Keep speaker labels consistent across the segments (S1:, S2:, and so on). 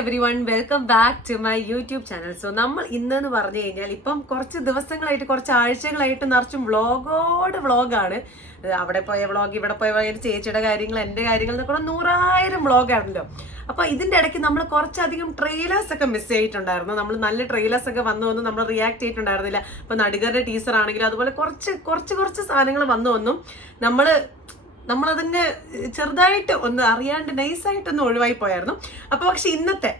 S1: Everyone welcome back to my YouTube channel so നമ്മൾ ഇന്നെന്ന് പറഞ്ഞു കഴിഞ്ഞാൽ ഇപ്പം കുറച്ച് ദിവസങ്ങളായിട്ട് കുറച്ച് ആഴ്ചകളായിട്ട് നിറച്ചും വ്ളോഗോട് വ്ളോഗാണ്. അവിടെ പോയ വ്ളോഗ് ഇവിടെ പോയ വ്ളോഗ് ചേച്ചിയുടെ കാര്യങ്ങൾ എന്റെ കാര്യങ്ങൾ എന്നൊക്കെ നൂറായിരം വ്ളോഗാണല്ലോ. അപ്പൊ ഇതിന്റെ ഇടയ്ക്ക് നമ്മൾ കുറച്ചധികം ട്രെയിലേഴ്സ് ഒക്കെ മിസ് ചെയ്തിട്ടുണ്ടായിരുന്നു. നമ്മൾ നല്ല ട്രെയിലേഴ്സ് ഒക്കെ വന്നു വന്നു നമ്മൾ റിയാക്ട് ചെയ്തിട്ടുണ്ടായിരുന്നില്ല. ഇപ്പൊ നടികരുടെ ടീച്ചർ ആണെങ്കിലും അതുപോലെ കുറച്ച് കുറച്ച് കുറച്ച് സാധനങ്ങൾ വന്നു വന്നു നമ്മൾ നമ്മളതിന് ചെറുതായിട്ട് ഒന്ന് അറിയാണ്ട് നൈസായിട്ടൊന്ന് ഒഴിവായി പോയായിരുന്നു. അപ്പൊ പക്ഷെ ഇന്നത്തെ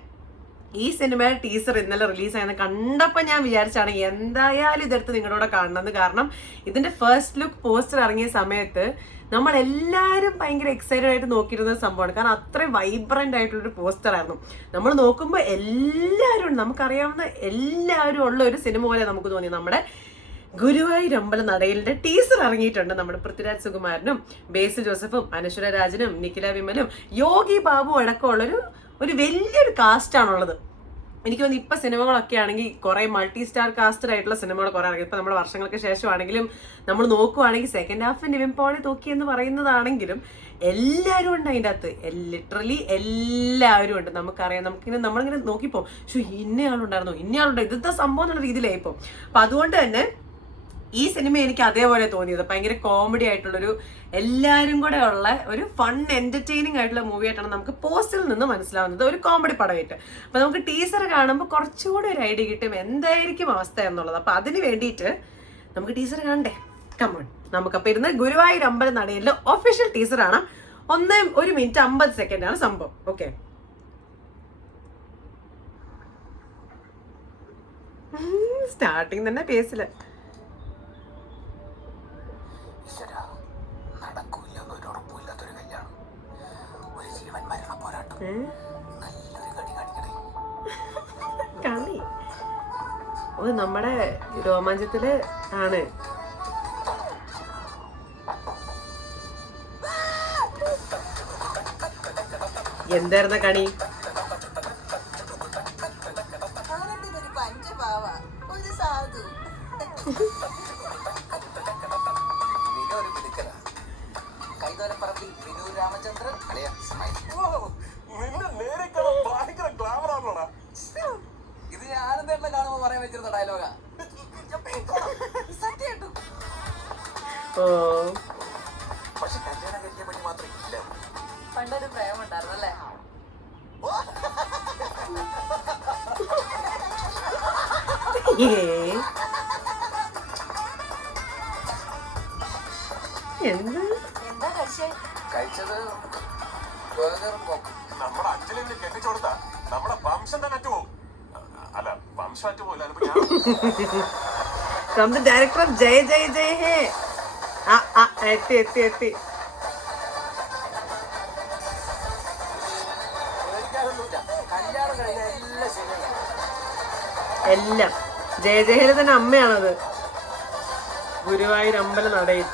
S1: ഈ സിനിമയുടെ ടീസർ ഇന്നലെ റിലീസായെന്ന് കണ്ടപ്പോൾ ഞാൻ വിചാരിച്ചാണ് എന്തായാലും ഇതെടുത്ത് നിങ്ങളോട് കാണണമെന്ന്. കാരണം ഇതിന്റെ ഫസ്റ്റ് ലുക്ക് പോസ്റ്റർ ഇറങ്ങിയ സമയത്ത് നമ്മൾ എല്ലാവരും ഭയങ്കര എക്സൈറ്റഡ് ആയിട്ട് നോക്കിയിരുന്ന സംഭവമാണ്. കാരണം അത്രയും വൈബ്രന്റ് ആയിട്ടുള്ളൊരു പോസ്റ്റർ ആയിരുന്നു. നമ്മൾ നോക്കുമ്പോൾ എല്ലാവരും നമുക്കറിയാവുന്ന എല്ലാവരും ഉള്ള ഒരു സിനിമ പോലെ നമുക്ക് തോന്നി. നമ്മുടെ ഗുരുവായൂർ അമ്പല നടയിലിന്റെ ടീസർ ഇറങ്ങിയിട്ടുണ്ട് നമ്മുടെ പൃഥ്വിരാജ് സുകുമാരനും ബേസ് ജോസഫും അനശ്വര രാജനും നിഖില വിമലും യോഗി ബാബു അടക്കമുള്ളൊരു ഒരു വലിയൊരു കാസ്റ്റാണുള്ളത് എനിക്ക് തോന്നുന്നു ഇപ്പൊ സിനിമകളൊക്കെ ആണെങ്കിൽ കുറെ മൾട്ടി സ്റ്റാർ കാസ്റ്റഡ് ആയിട്ടുള്ള സിനിമകൾ കുറെ ഇറങ്ങി. ഇപ്പൊ നമ്മുടെ വർഷങ്ങൾക്ക് ശേഷമാണെങ്കിലും നമ്മൾ നോക്കുവാണെങ്കിൽ സെക്കൻഡ് ഹാഫ് നിവിൻ പോളി തോക്കി എന്ന് പറയുന്നതാണെങ്കിലും എല്ലാവരും ഉണ്ട് അതിന്റെ അകത്ത്. ലിറ്ററലി എല്ലാവരും ഉണ്ട്. നമുക്കറിയാം. നമുക്കിങ്ങനെ നമ്മളിങ്ങനെ നോക്കിപ്പോ ഷോ ഇന്നയാളുണ്ടായിരുന്നു ഇന്നയാളുണ്ട് ഇന്നത്തെ സംഭവം എന്നുള്ള രീതിയിലായിപ്പോ. അപ്പൊ അതുകൊണ്ട് തന്നെ ഈ സിനിമ എനിക്ക് അതേപോലെ തോന്നിയത്. ഭയങ്കര കോമഡി ആയിട്ടുള്ളൊരു എല്ലാവരും കൂടെ ഉള്ള ഒരു ഫൺ എന്റർടൈനിങ് ആയിട്ടുള്ള മൂവി ആയിട്ടാണ് നമുക്ക് പോസ്റ്റിൽ നിന്ന് മനസ്സിലാവുന്നത്. ഒരു കോമഡി പടമായിട്ട്. അപ്പൊ നമുക്ക് ടീസർ കാണുമ്പോൾ കുറച്ചുകൂടി ഒരു ഐഡിയ കിട്ടും എന്തായിരിക്കും അവസ്ഥ എന്നുള്ളത്. അപ്പൊ അതിന് വേണ്ടിയിട്ട് നമുക്ക് ടീസർ കാണണ്ടേ? കമൺ നമുക്കപ്പോൾ ഇരുന്ന് ഗുരുവായൂർ അമ്പലം നടയിലെ ഒഫീഷ്യൽ ടീസറാണ് ഒന്ന് ഒരു മിനിറ്റ് അമ്പത് സെക്കൻഡ് ആണ് സംഭവം. ഓക്കെ സ്റ്റാർട്ടിങ് തന്നെ പേസിൽ കളി. ഓ നമ്മുടെ രോമാഞ്ചത്തിൽ ആണ്. എന്തായിരുന്ന കണി വിനു രാമചന്ദ്രൻ അളിയ സ്മൈൽ ഇത് ഞാൻ ആനന്ദേട്ടനെ കാണുമ്പോ പറയാൻ വെച്ചിരുന്ന ഡയലോഗാ പക്ഷെ കല്യാണം കഴിക്കാൻ വേണ്ടി മാത്രം ഇല്ല പണ്ടൊരു പ്രേമം ഉണ്ടായിരുന്നു അല്ലേ എന്താ? എന്താ കഴിച്ചേ? കഴിച്ചത് ബർഗറും നമ്മുടെ അച്ഛനെ കെട്ടിച്ചു കൊടുത്താ നമ്മുടെ വംശം തന്നെ അറ്റുപോകും അല്ല വംശം അറ്റുപോകില്ല അതിപ്പോ ഞാൻ from the director of Jaya Jaya Jaya Hey. ആ ആ എത്തി എത്തി എത്തി. എല്ലാം. ജയ ജയയുടെ തന്നെ അമ്മയാണത്. ഗുരുവായൂർ അമ്പല നടയിൽ.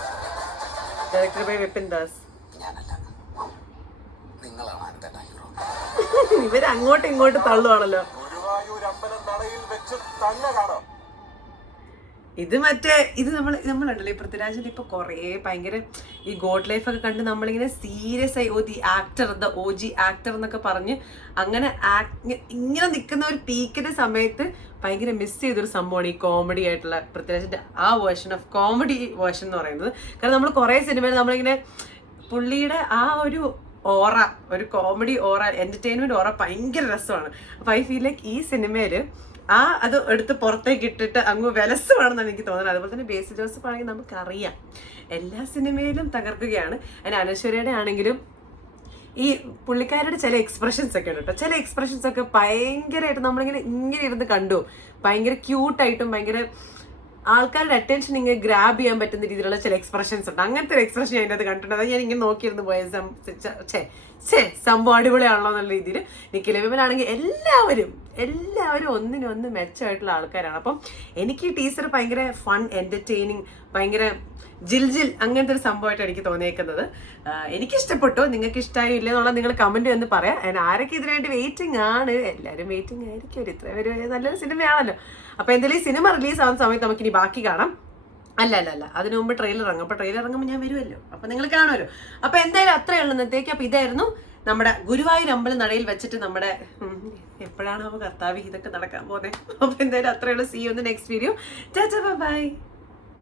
S1: Director by Vipin Das. ഞാനല്ല. ഇങ്ങോട്ട് തള്ളുവാണല്ലോ. വെച്ച് ഇത് മറ്റേ ഇത് നമ്മൾ നമ്മളുണ്ടല്ലോ ഈ പൃഥ്വിരാജിൽ ഇപ്പൊ കുറേ ഭയങ്കര ഈ ഗോഡ് ലൈഫ് ഒക്കെ കണ്ട് നമ്മളിങ്ങനെ സീരിയസ് ആയി O the actor the O G actor എന്നൊക്കെ പറഞ്ഞ് അങ്ങനെ ഇങ്ങനെ നിൽക്കുന്ന ഒരു പീക്കിന്റെ സമയത്ത് ഭയങ്കര മിസ് ചെയ്തൊരു സംഭവമാണ് ഈ കോമഡി ആയിട്ടുള്ള പൃഥ്വിരാജിന്റെ ആ വേർഷൻ ഓഫ് കോമഡി വേർഷൻ എന്ന് പറയുന്നത്. കാരണം നമ്മൾ കുറേ സിനിമയിൽ നമ്മളിങ്ങനെ പുള്ളിയുടെ ആ ഒരു ഓറ ഒരു കോമഡി ഓറ എന്റർടൈൻമെന്റ് ഓറ ഭയങ്കര രസമാണ്. അപ്പം ഐ ഫീൽ ലൈക്ക് ഈ സിനിമയിൽ ആ അത് എടുത്ത് പുറത്തേക്ക് ഇട്ടിട്ട് അങ്ങ് വിലസുവാണെന്നാണ് എനിക്ക് തോന്നുന്നത്. അതുപോലെ തന്നെ ബേസി ജോസഫ് ആണെങ്കിൽ നമുക്കറിയാം. എല്ലാ സിനിമയിലും തകർക്കുകയാണ്. അതിന് അനശ്വരയുടെ ആണെങ്കിലും ഈ പുള്ളിക്കാരുടെ ചില എക്സ്പ്രഷൻസ് ഒക്കെ ഉണ്ട് കേട്ടോ. ചില എക്സ്പ്രഷൻസ് ഒക്കെ ഭയങ്കരമായിട്ട് നമ്മളിങ്ങനെ ഇങ്ങനെ ഇരുന്ന് കണ്ടു. ഭയങ്കര ക്യൂട്ടായിട്ടും ഭയങ്കര ആൾക്കാരുടെ അറ്റൻഷൻ ഇങ്ങനെ ഗ്രാബ് ചെയ്യാൻ പറ്റുന്ന രീതിയിലുള്ള ചില എക്സ്പ്രഷൻസ് ഉണ്ട്. അങ്ങനത്തെ ഒരു എക്സ്പ്രഷൻ ഞാൻ അതിനകത്ത് കണ്ടിട്ടുണ്ട്. അത് ഞാൻ ഇങ്ങനെ നോക്കിയിരുന്നു പോയ സംഭവം അടിപൊളിയാണല്ലോ എന്നുള്ള രീതിയിൽ നിഖില വിമനാണെങ്കിൽ എല്ലാവരും എല്ലാവരും ഒന്നിനൊന്ന് മെച്ചമായിട്ടുള്ള ആൾക്കാരാണ്. അപ്പം എനിക്ക് ഈ ടീച്ചർ ഭയങ്കര ഫൺ എന്റർടൈനിങ് ഭയങ്കര ജിൽ ജിൽ അങ്ങനത്തെ ഒരു സംഭവമായിട്ട് എനിക്ക് തോന്നിയേക്കുന്നത്. എനിക്ക് ഇഷ്ടപ്പെട്ടു നിങ്ങൾക്ക് ഇഷ്ടമായി ഇല്ലെന്നുള്ള നിങ്ങൾ കമന്റ് എന്ന് പറയാം. അതിന് ആരൊക്കെ ഇതിനുവേണ്ടി വെയിറ്റിംഗ് ആണ്? എല്ലാവരും വെയിറ്റിംഗ് ആയിരിക്കും. ഒരു ഇത്ര പേര് നല്ലൊരു സിനിമയാണല്ലോ. അപ്പൊ എന്തായാലും ഈ സിനിമ റിലീസ് ആവുന്ന സമയത്ത് നമുക്കിനി ബാക്കി കാണാം. അല്ല അല്ല അല്ല. അതിനു മുമ്പ് ട്രെയിലർ ഇറങ്ങും. അപ്പോൾ ട്രെയിലർ ഇറങ്ങുമ്പോൾ ഞാൻ വരുമല്ലോ. അപ്പോൾ നിങ്ങൾ കാണുമല്ലോ. അപ്പോൾ എന്തായാലും അത്രയേ ഉള്ളൂ. ഇന്നത്തേക്ക്. അപ്പൊ ഇതായിരുന്നു. നമ്മുടെ ഗുരുവായൂർ അമ്പലം നടയിൽ വെച്ചിട്ട് നമ്മുടെ എപ്പോഴാണ് അവ കർത്താവ് ഇതൊക്കെ നടക്കാൻ പോകുന്നത് അപ്പോൾ എന്തായാലും അത്രയുള്ള. സീ ഒന്ന് നെക്സ്റ്റ് വീഡിയോ ബൈ